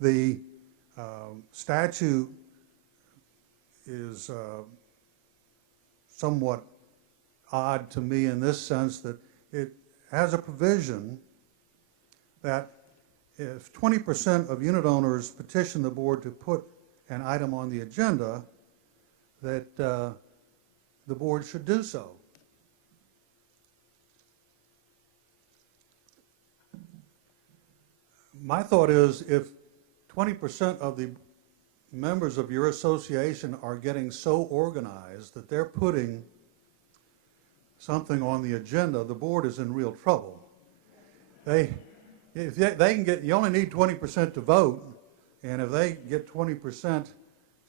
The statute is somewhat odd to me in this sense that it has a provision that if 20% of unit owners petition the board to put an item on the agenda, that the board should do so. My thought is if 20% of the members of your association are getting so organized that they're putting something on the agenda, the board is in real trouble. If they can get, you only need 20% to vote, and if they get 20%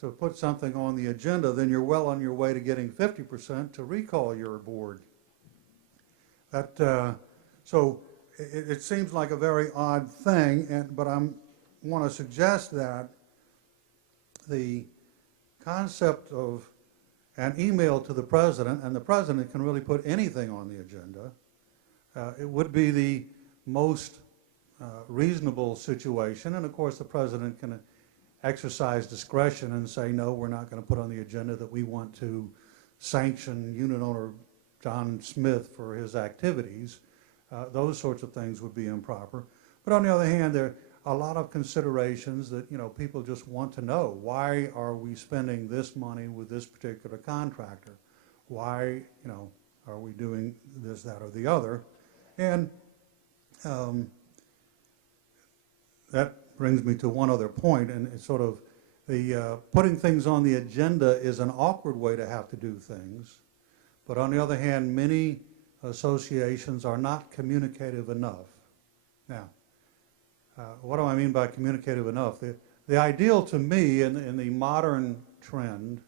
to put something on the agenda, then you're well on your way to getting 50% to recall your board. So it seems like a very odd thing, but I want to suggest that the concept of an email to the president, and the president can really put anything on the agenda, it would be the most reasonable situation. And of course the president can exercise discretion and say, no, we're not going to put on the agenda that we want to sanction unit owner John Smith for his activities. Those sorts of things would be improper. But on the other hand, there are a lot of considerations that, you know, people just want to know. Why are we spending this money with this particular contractor? Why, you know, are we doing this, that, or the other? And that brings me to one other point, and it's sort of the putting things on the agenda is an awkward way to have to do things. But on the other hand, many associations are not communicative enough. Now, what do I mean by communicative enough? The ideal to me in the modern trend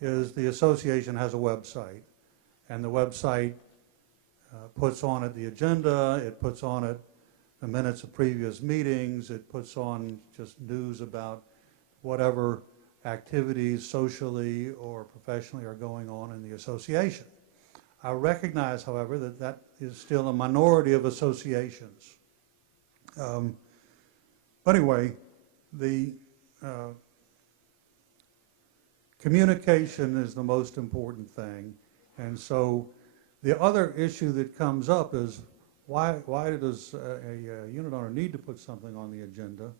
is the association has a website, and the website puts on it the agenda, it puts on it the minutes of previous meetings, it puts on just news about whatever activities socially or professionally are going on in the association. I recognize, however, that that is still a minority of associations. But anyway, the communication is the most important thing. And so the other issue that comes up is why does a unit owner need to put something on the agenda?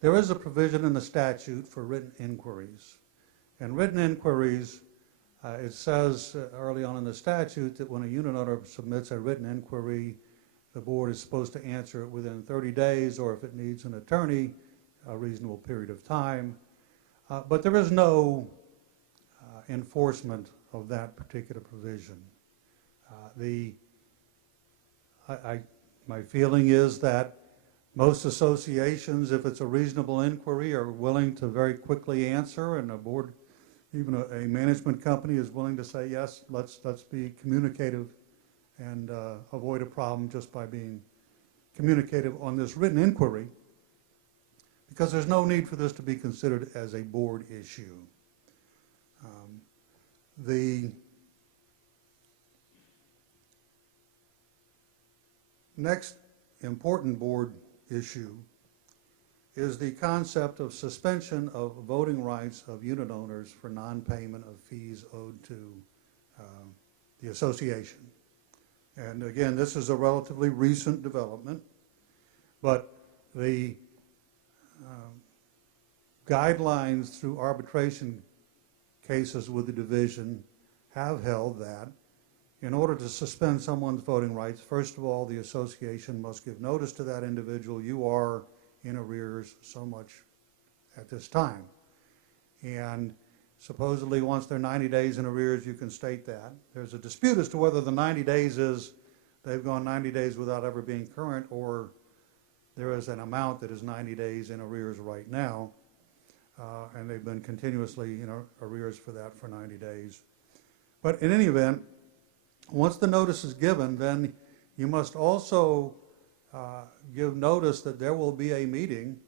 There is a provision in the statute for written inquiries. And written inquiries, it says early on in the statute that when a unit owner submits a written inquiry, the board is supposed to answer it within 30 days, or if it needs an attorney, a reasonable period of time. But there is no enforcement of that particular provision. My feeling is that most associations, if it's a reasonable inquiry, are willing to very quickly answer, and a board, even a management company, is willing to say, yes, let's be communicative and avoid a problem just by being communicative on this written inquiry, because there's no need for this to be considered as a board issue. The next important board issue is the concept of suspension of voting rights of unit owners for non-payment of fees owed to the association. And again, this is a relatively recent development, but the guidelines through arbitration cases with the division have held that in order to suspend someone's voting rights, first of all, the association must give notice to that individual, you are in arrears so much at this time. And supposedly once they're 90 days in arrears, you can state that. There's a dispute as to whether the 90 days is they've gone 90 days without ever being current, or there is an amount that is 90 days in arrears right now, and they've been continuously in arrears for that for 90 days. But in any event, once the notice is given, then you must also give notice that there will be a meeting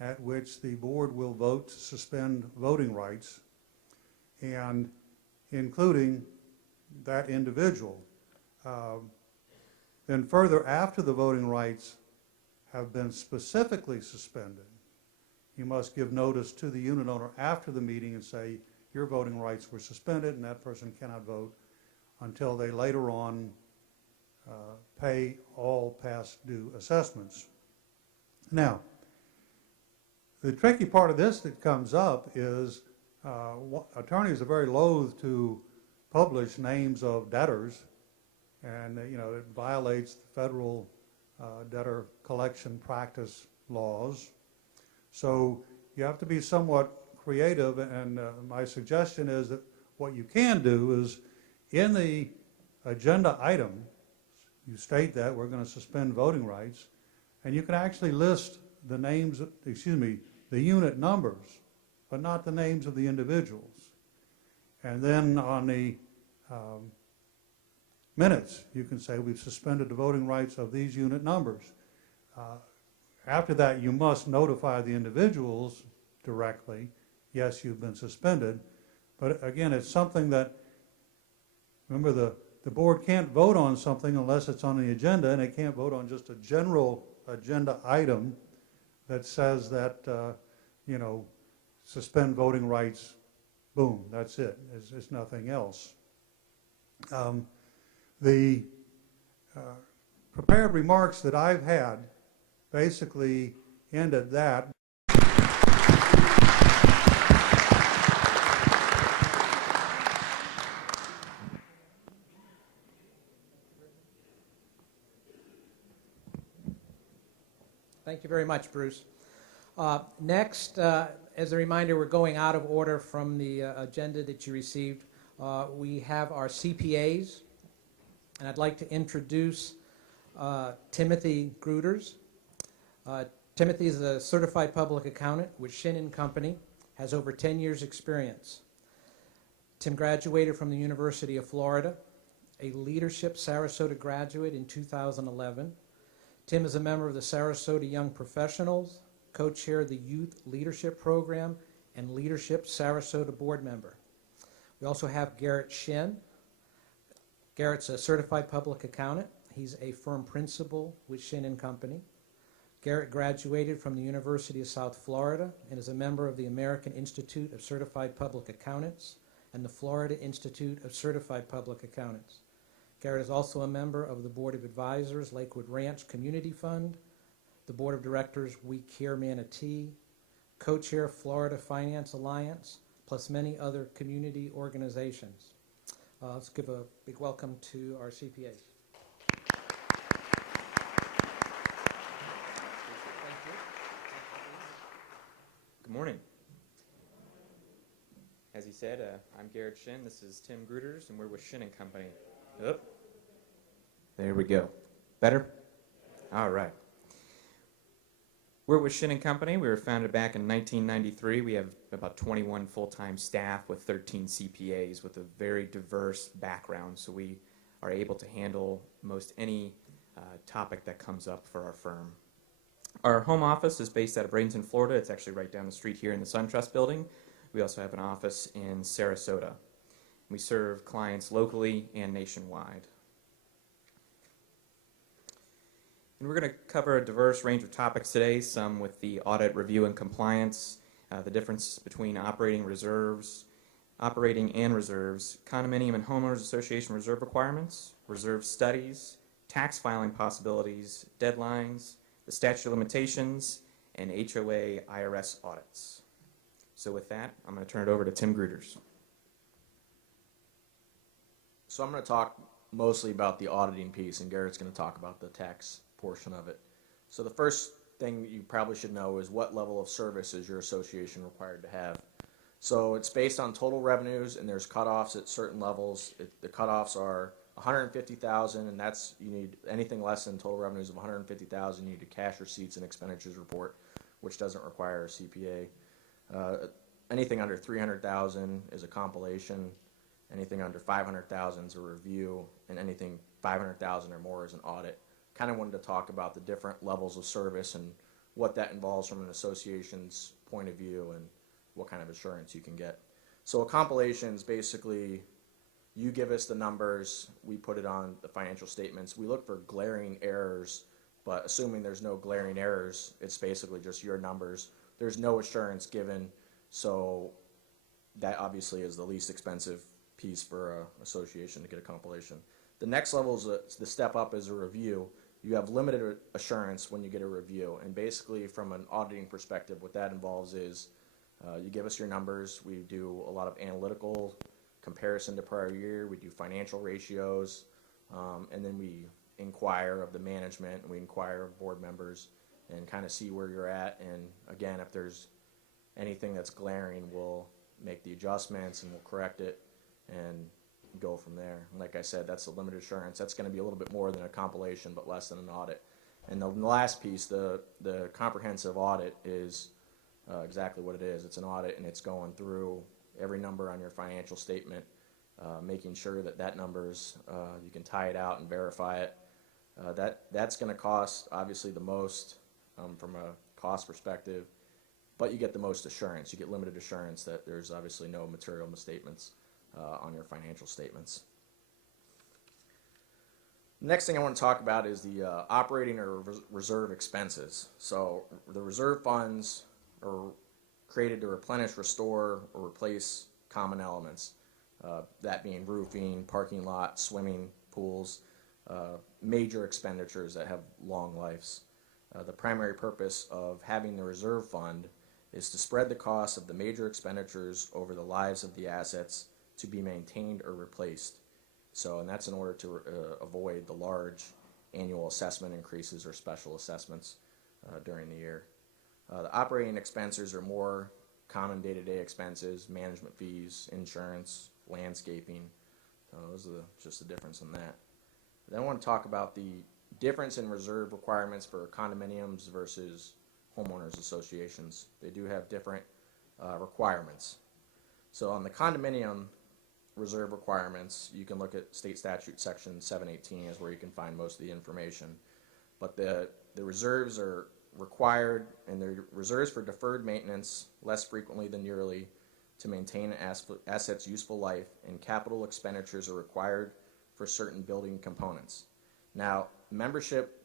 at which the board will vote to suspend voting rights, and including that individual. Then further, after the voting rights have been specifically suspended, you must give notice to the unit owner after the meeting and say your voting rights were suspended and that person cannot vote until they later on pay all past due assessments. Now, the tricky part of this that comes up is attorneys are very loath to publish names of debtors, and it violates the federal debtor collection practice laws. So you have to be somewhat creative, and my suggestion is that what you can do is in the agenda item, you state that we're going to suspend voting rights, and you can actually list the names, the unit numbers, but not the names of the individuals. And then on the minutes, you can say we've suspended the voting rights of these unit numbers. After that, you must notify the individuals directly, yes, you've been suspended. But again, it's something that, remember, the board can't vote on something unless it's on the agenda, and it can't vote on just a general agenda item that says that, suspend voting rights, boom, that's it. It's nothing else. The prepared remarks that I've had basically end at that. Thank you very much, Bruce. Next, as a reminder, we're going out of order from the agenda that you received. We have our CPAs, and I'd like to introduce Timothy Gruters. Timothy is a certified public accountant with Shinn and Company, has over 10 years experience. Tim graduated from the University of Florida, a Leadership Sarasota graduate in 2011. Tim is a member of the Sarasota Young Professionals, co-chair of the Youth Leadership Program, and Leadership Sarasota Board Member. We also have Garrett Shinn. Garrett's a certified public accountant. He's a firm principal with Shinn and Company. Garrett graduated from the University of South Florida and is a member of the American Institute of Certified Public Accountants and the Florida Institute of Certified Public Accountants. Garrett is also a member of the Board of Advisors, Lakewood Ranch Community Fund, the Board of Directors, We Care Manatee, co-chair Florida Finance Alliance, plus many other community organizations. Let's give a big welcome to our CPAs. Good morning. As he said, I'm Garrett Shinn. This is Tim Gruters, and we're with Shinn and Company. Oh. There we go. Better? All right. We're with Shinn and Company. We were founded back in 1993. We have about 21 full-time staff with 13 CPAs with a very diverse background, so we are able to handle most any topic that comes up for our firm. Our home office is based out of Bradenton, Florida. It's actually right down the street here in the SunTrust building. We also have an office in Sarasota. We serve clients locally and nationwide. And we're going to cover a diverse range of topics today, some with the audit, review, and compliance, the difference between operating and reserves, condominium and homeowners association reserve requirements, reserve studies, tax filing possibilities, deadlines, the statute of limitations, and HOA IRS audits. So with that, I'm going to turn it over to Tim Gruters. So I'm going to talk mostly about the auditing piece, and Garrett's going to talk about the tax portion of it. So the first thing you probably should know is what level of service is your association required to have. So it's based on total revenues, and there's cutoffs at certain levels. The cutoffs are $150,000, and that's, you need anything less than total revenues of $150,000. You need a cash receipts and expenditures report, which doesn't require a CPA. Anything under $300,000 is a compilation. Anything under $500,000 is a review, and anything $500,000 or more is an audit. Kind of wanted to talk about the different levels of service and what that involves from an association's point of view and what kind of assurance you can get. So a compilation is basically, you give us the numbers, we put it on the financial statements. We look for glaring errors But assuming there's no glaring errors, it's basically just your numbers. There's no assurance given, so that obviously is the least expensive piece for an association to get a compilation. The next level is the step up is a review. You have limited assurance when you get a review, and basically from an auditing perspective, what that involves is you give us your numbers. We do a lot of analytical comparison to prior year. We do financial ratios, and then we inquire of the management, and we inquire of board members and kind of see where you're at. And again, if there's anything that's glaring, we'll make the adjustments and we'll correct it and go from there. And like I said, that's a limited assurance. That's going to be a little bit more than a compilation, but less than an audit. And the last piece, the comprehensive audit, is exactly what it is. It's an audit, and it's going through every number on your financial statement, making sure that number's, you can tie it out and verify it. That's going to cost obviously the most from a cost perspective, but you get the most assurance. You get limited assurance that there's obviously no material misstatements on your financial statements. Next thing I want to talk about is the operating or reserve expenses. So the reserve funds are created to replenish, restore, or replace common elements, that being roofing, parking lot, swimming pools, major expenditures that have long lives. The primary purpose of having the reserve fund is to spread the cost of the major expenditures over the lives of the assets to be maintained or replaced. So, and that's in order to avoid the large annual assessment increases or special assessments during the year. The operating expenses are more common day-to-day expenses, management fees, insurance, landscaping. So those are just the difference in that. Then I want to talk about the difference in reserve requirements for condominiums versus homeowners associations. They do have different requirements. So on the condominium reserve requirements, you can look at state statute section 718 is where you can find most of the information. But the reserves are required, and they're reserves for deferred maintenance less frequently than yearly to maintain an asset's useful life, and capital expenditures are required for certain building components. Now, membership,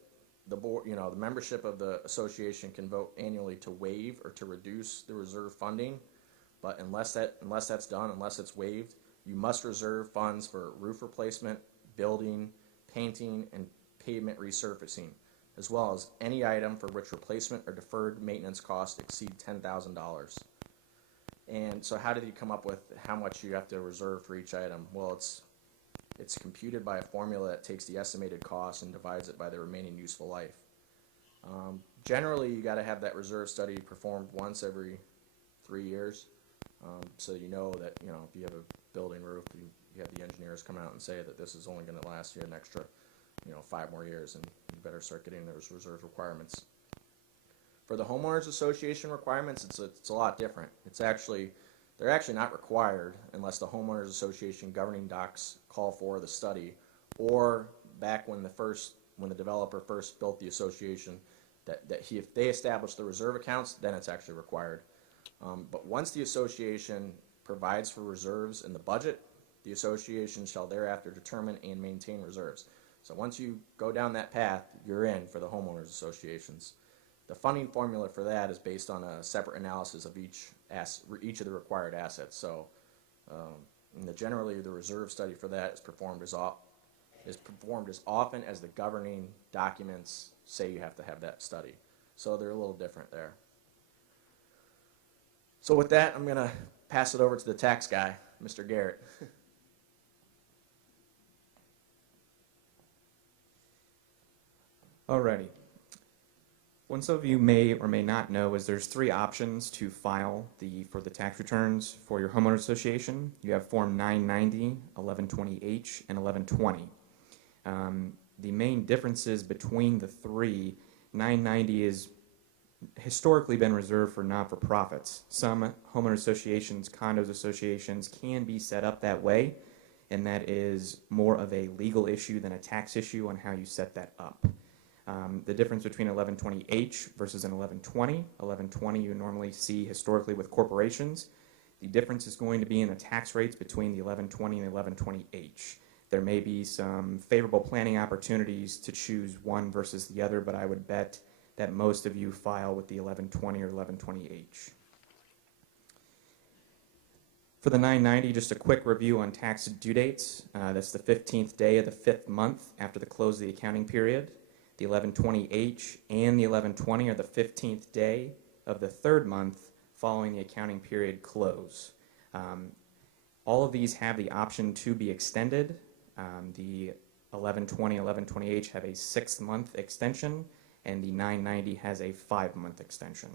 the board, the membership of the association can vote annually to waive or to reduce the reserve funding, but unless that's done, unless it's waived, you must reserve funds for roof replacement, building, painting, and pavement resurfacing, as well as any item for which replacement or deferred maintenance costs exceed $10,000. And so how did you come up with how much you have to reserve for each item? Well, it's computed by a formula that takes the estimated cost and divides it by the remaining useful life. Generally, you got to have that reserve study performed once every 3 years, so you know that if you have a building roof, you have the engineers come out and say that this is only going to last you an extra 5 more years, and you better start getting those reserve requirements. For the homeowners association requirements, it's a lot different. They're actually not required unless the homeowners association governing docs call for the study, or back when the developer first built the association, if they established the reserve accounts, then it's actually required. But once the association provides for reserves in the budget, the association shall thereafter determine and maintain reserves. So once you go down that path, you're in for the homeowners associations. The funding formula for that is based on a separate analysis of each of the required assets. So generally the reserve study for that is performed as often as the governing documents say you have to have that study. So they're a little different there. So with that, I'm going to pass it over to the tax guy, Mr. Garrett. Alrighty. What some of you may or may not know is there's 3 options to file for the tax returns for your homeowner association. You have Form 990, 1120H, and 1120. The main differences between the 3, 990 is historically been reserved for not-for-profits. Some homeowner associations, condos associations can be set up that way, and that is more of a legal issue than a tax issue on how you set that up. The difference between 1120H versus an 1120. 1120 you normally see historically with corporations. The difference is going to be in the tax rates between the 1120 and the 1120H. There may be some favorable planning opportunities to choose one versus the other, but I would bet that most of you file with the 1120 or 1120H. For the 990, just a quick review on tax due dates. That's the 15th day of the 5th month after the close of the accounting period. The 1120H and the 1120 are the 15th day of the 3rd month following the accounting period close. All of these have the option to be extended. The 1120, 1120H have a 6-month extension, and the 990 has a 5-month extension.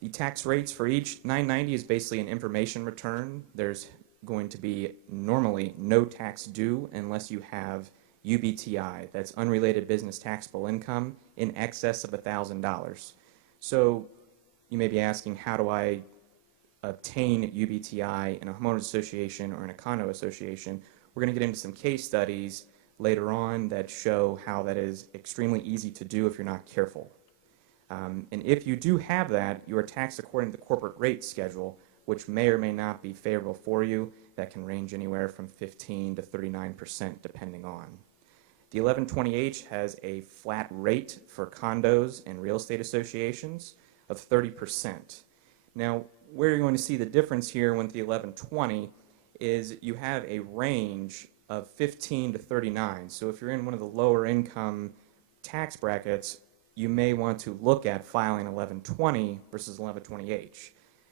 The tax rates for each 990 is basically an information return. There's going to be normally no tax due unless you have UBTI, that's unrelated business taxable income, in excess of $1,000. So you may be asking, how do I obtain UBTI in a homeowners association or in a condo association? We're going to get into some case studies later on that show how that is extremely easy to do if you're not careful. And if you do have that, you are taxed according to the corporate rate schedule, which may or may not be favorable for you. That can range anywhere from 15 to 39% depending on. The 1120H has a flat rate for condos and real estate associations of 30%. Now, where you're going to see the difference here with the 1120 is you have a range of 15 to 39. So if you're in one of the lower income tax brackets, you may want to look at filing 1120 versus 1120H.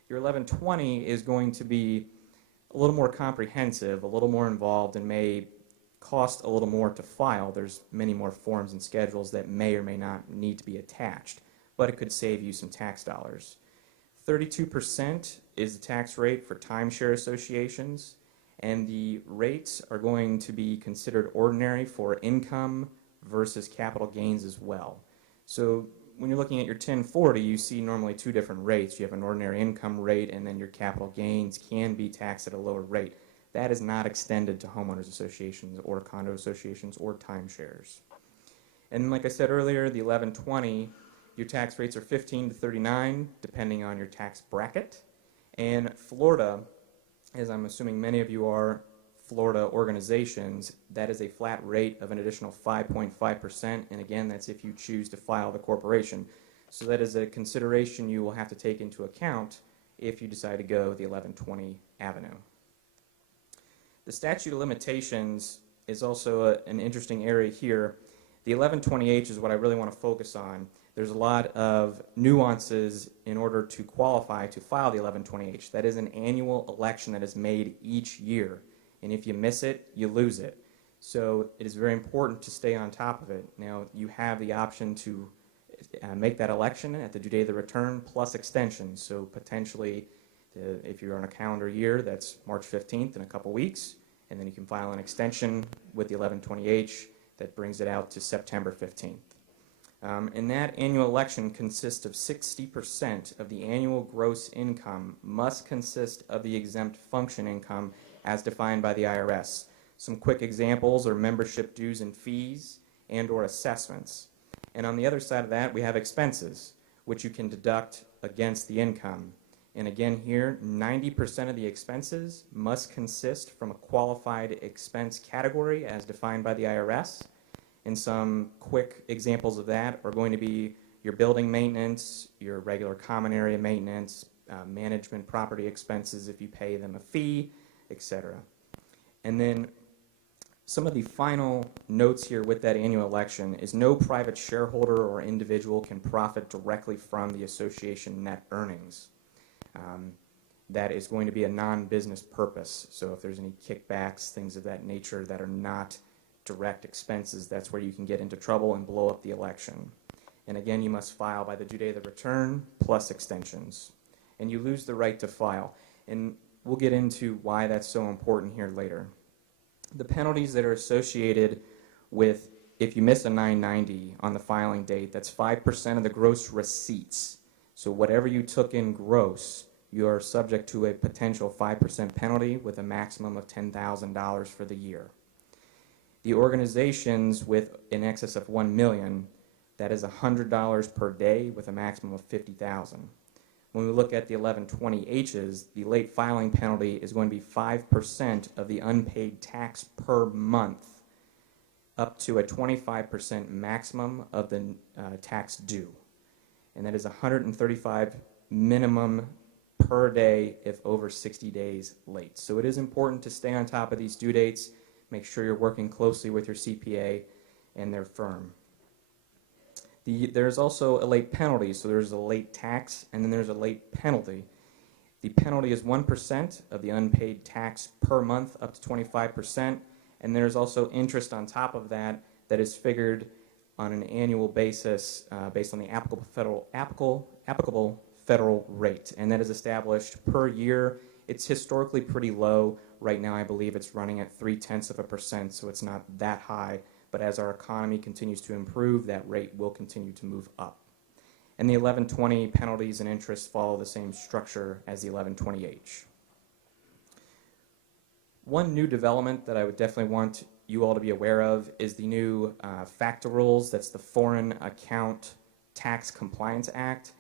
Your 1120 is going to be a little more comprehensive, a little more involved, and may cost a little more to file. There's many more forms and schedules that may or may not need to be attached, but it could save you some tax dollars. 32% is the tax rate for timeshare associations, and the rates are going to be considered ordinary for income versus capital gains as well. So when you're looking at your 1040, you see normally two different rates. You have an ordinary income rate, and then your capital gains can be taxed at a lower rate. That is not extended to homeowners associations or condo associations or timeshares. And like I said earlier, the 1120, your tax rates are 15 to 39, depending on your tax bracket. And Florida, as I'm assuming many of you are Florida organizations, that is a flat rate of an additional 5.5%, and again, that's if you choose to file the corporation. So that is a consideration you will have to take into account if you decide to go the 1120 avenue. The statute of limitations is also an interesting area here. The 1120H is what I really want to focus on. There's a lot of nuances in order to qualify to file the 1120H. That is an annual election that is made each year. And if you miss it, you lose it. So it is very important to stay on top of it. Now, you have the option to make that election at the due date of the return plus extensions. So potentially, if you're on a calendar year, that's March 15th in a couple weeks. And then you can file an extension with the 1120H that brings it out to September 15th. And that annual election consists of 60% of the annual gross income must consist of the exempt function income as defined by the IRS. Some quick examples are membership dues and fees and or assessments. And on the other side of that, we have expenses, which you can deduct against the income. And again here, 90% of the expenses must consist from a qualified expense category as defined by the IRS. And some quick examples of that are going to be your building maintenance, your regular common area maintenance, management property expenses if you pay them a fee, etc. And then some of the final notes here with that annual election is no private shareholder or individual can profit directly from the association net earnings. That is going to be a non-business purpose. So if there's any kickbacks, things of that nature that are not direct expenses, that's where you can get into trouble and blow up the election. And again, you must file by the due date of the return plus extensions. And you lose the right to file. And we'll get into why that's so important here later. The penalties that are associated with if you miss a 990 on the filing date, that's 5% of the gross receipts. So whatever you took in gross, you are subject to a potential 5% penalty with a maximum of $10,000 for the year. The organizations with in excess of $1 million, that is $100 per day with a maximum of $50,000. When we look at the 1120Hs, the late filing penalty is going to be 5% of the unpaid tax per month, up to a 25% maximum of the tax due. And that is 135 minimum per day if over 60 days late. So it is important to stay on top of these due dates. Make sure you're working closely with your CPA and their firm. There's also a late penalty, so there's a late tax and then there's a late penalty. The penalty is 1% of the unpaid tax per month up to 25%, and there's also interest on top of that that is figured on an annual basis based on the applicable federal rate, and that is established per year. It's historically pretty low. Right now I believe it's running at 0.3%, so it's not that high. But as our economy continues to improve, that rate will continue to move up. And the 1120 penalties and interest follow the same structure as the 1120H. One new development that I would definitely want you all to be aware of is the new FACTA rules. That's the Foreign Account Tax Compliance Act.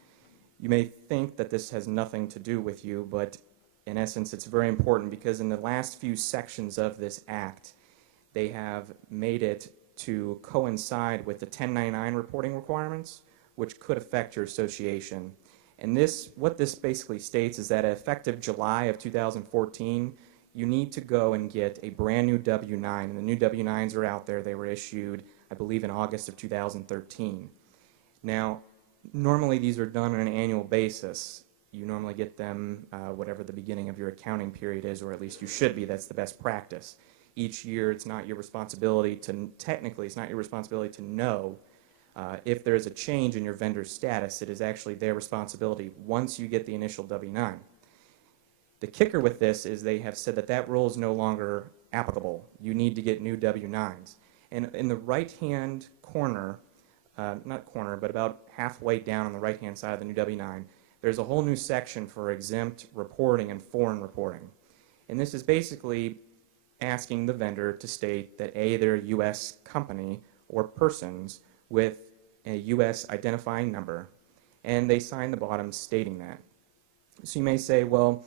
You may think that this has nothing to do with you, but in essence it's very important because in the last few sections of this act, they have made it to coincide with the 1099 reporting requirements, which could affect your association. And what this basically states is that effective July of 2014, you need to go and get a brand new W-9. And the new W-9s are out there. They were issued, I believe, in August of 2013. Now, normally these are done on an annual basis. You normally get them whatever the beginning of your accounting period is, or at least you should be. That's the best practice. Each year, it's not your responsibility to, technically, it's not your responsibility to know if there is a change in your vendor's status. It is actually their responsibility once you get the initial W-9. The kicker with this is they have said that that rule is no longer applicable. You need to get new W-9s. And in the right-hand corner, not corner, but about halfway down on the right-hand side of the new W-9, there's a whole new section for exempt reporting and foreign reporting. And this is basically asking the vendor to state that A, they're a U.S. company or persons with a U.S. identifying number, and they sign the bottom stating that. So you may say, well,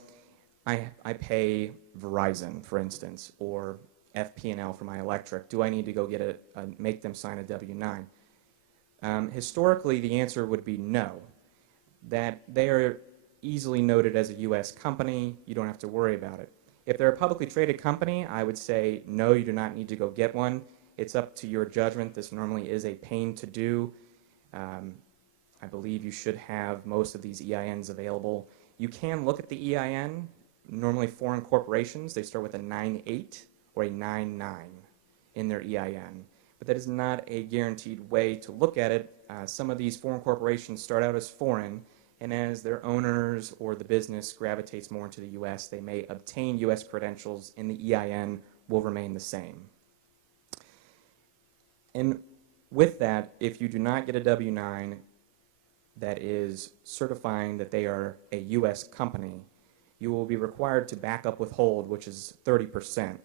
I pay Verizon, for instance, or FP&L for my electric. Do I need to go get make them sign a W-9? Historically, the answer would be no. That they are easily noted as a U.S. company. You don't have to worry about it. If they're a publicly traded company, I would say no, you do not need to go get one. It's up to your judgment. This normally is a pain to do. I believe you should have most of these EINs available. You can look at the EIN. Normally foreign corporations, they start with a 9.8 or a 9.9 in their EIN. But that is not a guaranteed way to look at it. Some of these foreign corporations start out as foreign, and as their owners or the business gravitates more into the U.S., they may obtain U.S. credentials, and the EIN will remain the same. And with that, if you do not get a W-9 that is certifying that they are a U.S. company, you will be required to back up withhold, which is 30%.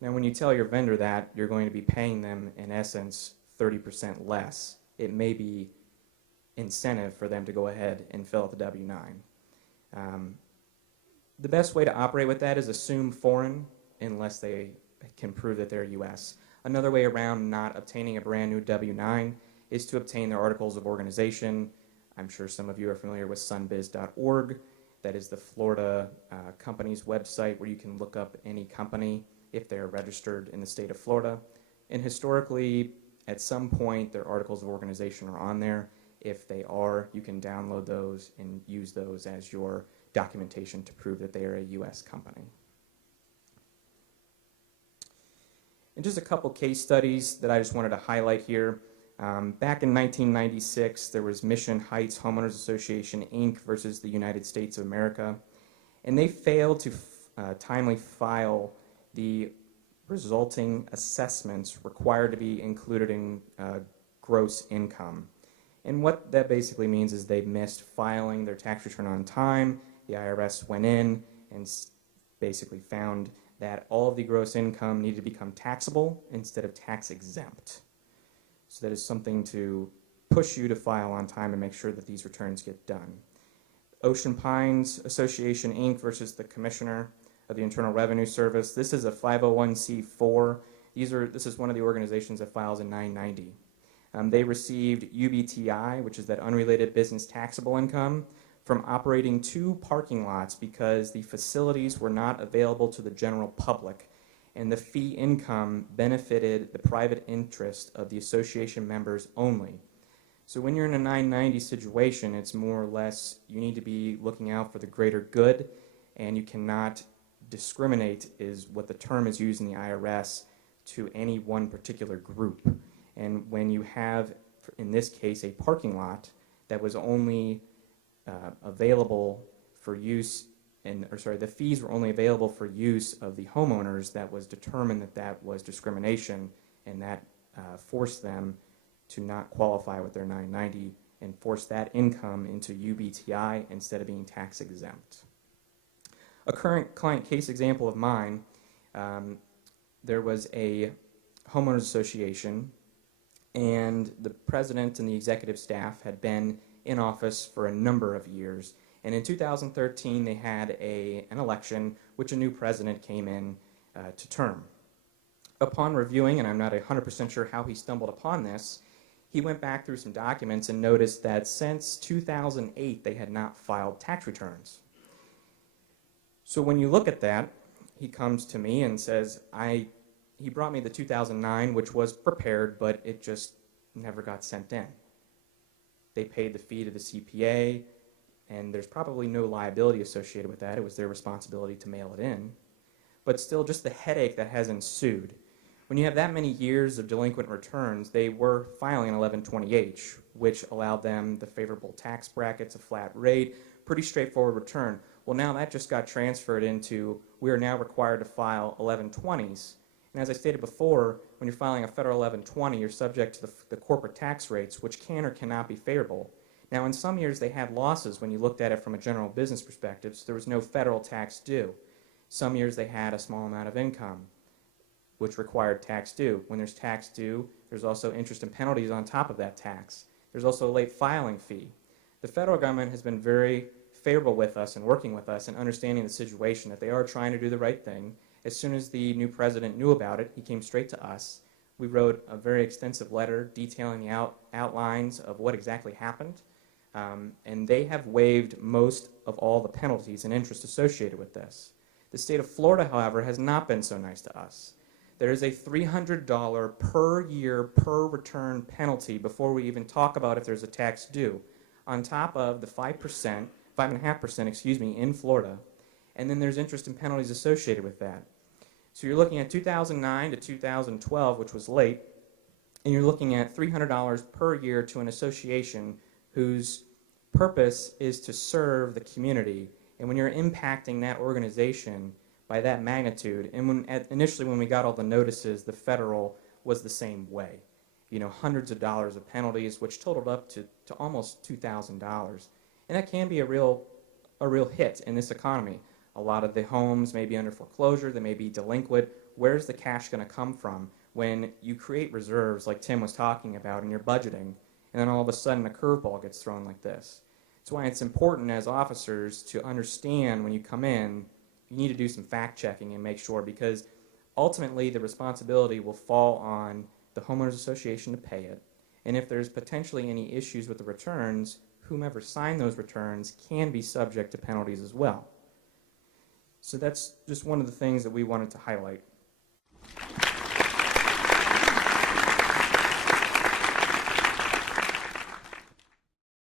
Now, when you tell your vendor that, you're going to be paying them, in essence, 30% less. It may be incentive for them to go ahead and fill out the W-9. The best way to operate with that is assume foreign unless they can prove that they're U.S. Another way around not obtaining a brand new W-9 is to obtain their articles of organization. I'm sure some of you are familiar with sunbiz.org. That is the Florida company's website where you can look up any company if they are registered in the state of Florida. And historically, at some point, their articles of organization are on there. If they are, you can download those and use those as your documentation to prove that they are a U.S. company. And just a couple case studies that I just wanted to highlight here. Back in 1996, there was Mission Heights Homeowners Association, Inc. versus the United States of America. And they failed to timely file the resulting assessments required to be included in gross income. And what that basically means is they missed filing their tax return on time. The IRS went in and basically found that all of the gross income needed to become taxable instead of tax exempt. So that is something to push you to file on time and make sure that these returns get done. Ocean Pines Association, Inc. versus the Commissioner of the Internal Revenue Service. This is a 501c4. This is one of the organizations that files a 990. They received UBTI, which is that unrelated business taxable income, from operating 2 parking lots because the facilities were not available to the general public, and the fee income benefited the private interest of the association members only. So when you're in a 990 situation, it's more or less you need to be looking out for the greater good, and you cannot discriminate, is what the term is used in the IRS, to any one particular group. And when you have, in this case, a parking lot that was only available for use, the fees were only available for use of the homeowners, that was determined that that was discrimination, and that forced them to not qualify with their 990 and force that income into UBTI instead of being tax exempt. A current client case example of mine, there was a homeowners association, and the president and the executive staff had been in office for a number of years. And in 2013, they had an election which a new president came in to term. Upon reviewing, and I'm not 100% sure how he stumbled upon this, he went back through some documents and noticed that since 2008, they had not filed tax returns. So when you look at that, he comes to me and says, he brought me the 2009, which was prepared, but it just never got sent in. They paid the fee to the CPA, and there's probably no liability associated with that. It was their responsibility to mail it in. But still, just the headache that has ensued. When you have that many years of delinquent returns, they were filing an 1120H, which allowed them the favorable tax brackets, a flat rate, pretty straightforward return. Well, now that just got transferred into, we are now required to file 1120s. And as I stated before, when you're filing a federal 1120, you're subject to the corporate tax rates, which can or cannot be favorable. Now, in some years, they had losses when you looked at it from a general business perspective, so there was no federal tax due. Some years, they had a small amount of income, which required tax due. When there's tax due, there's also interest and penalties on top of that tax. There's also a late filing fee. The federal government has been very favorable with us and working with us and understanding the situation, that they are trying to do the right thing. As soon as the new president knew about it, he came straight to us. We wrote a very extensive letter detailing the outlines of what exactly happened, and they have waived most of all the penalties and interest associated with this. The state of Florida, however, has not been so nice to us. There is a $300 per year per return penalty before we even talk about if there's a tax due, on top of the 5.5%, in Florida. And then there's interest and penalties associated with that. So you're looking at 2009 to 2012, which was late, and you're looking at $300 per year to an association whose purpose is to serve the community. And when you're impacting that organization by that magnitude, and initially when we got all the notices, the federal was the same way. Hundreds of dollars of penalties, which totaled up to almost $2,000. And that can be a real hit in this economy. A lot of the homes may be under foreclosure, they may be delinquent. Where's the cash going to come from when you create reserves like Tim was talking about and you're budgeting, and then all of a sudden a curveball gets thrown like this? That's why it's important as officers to understand when you come in, you need to do some fact checking and make sure, because ultimately the responsibility will fall on the homeowners association to pay it. And if there's potentially any issues with the returns, whomever signed those returns can be subject to penalties as well. So that's just one of the things that we wanted to highlight.